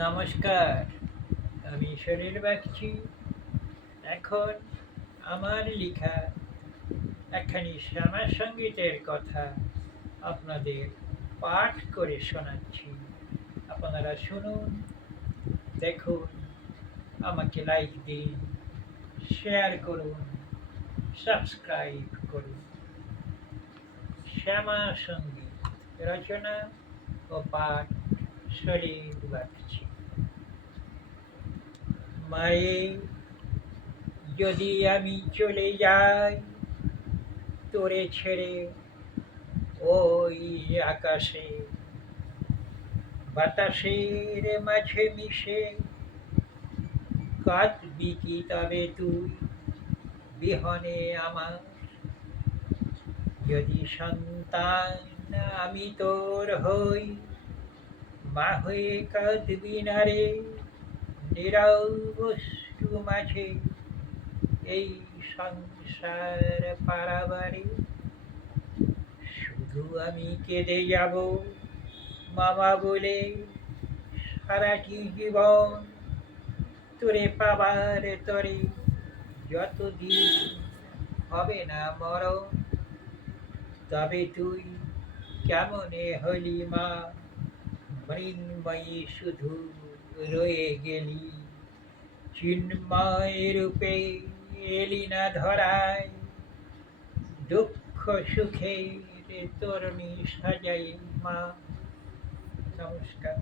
নমস্কার, আমি শরীর বাগচি। এখন আমার লেখা একখানি শ্যামা সঙ্গীতের কথা আপনাদের পাঠ করে শোনাচ্ছি। আপনারা শুনুন, দেখুন, আমাকে লাইক দিন, শেয়ার করুন, সাবস্ক্রাইব করুন। শ্যামা সঙ্গীত রচনা ও পাঠ শরীর বাগচি। মায়ে, যদি আমি চলে যাই তোরে ছেড়ে ওই আকাশে, বাতাসের মাঝে মিশে কাঁদবি কি তবে তুই বিহনে আমার? যদি সন্তান আমি তোর হই, মা হয়ে কাঁদবি না রে নীরব অশ্রু মাঝে এই সংসার পারাবারে? শুধু আমি কেঁদে যাব মামা বলে সারাটি জীবন, তোরে পাবার তরে যতদিন হবে না মরণ। তবে তুই কেমনে হলি মা, মৃন্ময়ী শুধু রয়ে গেলি, চিন্ময় রূপে এলি না ধরায়, দুঃখ সুখের তরণী সাজাই মা। নমস্কার।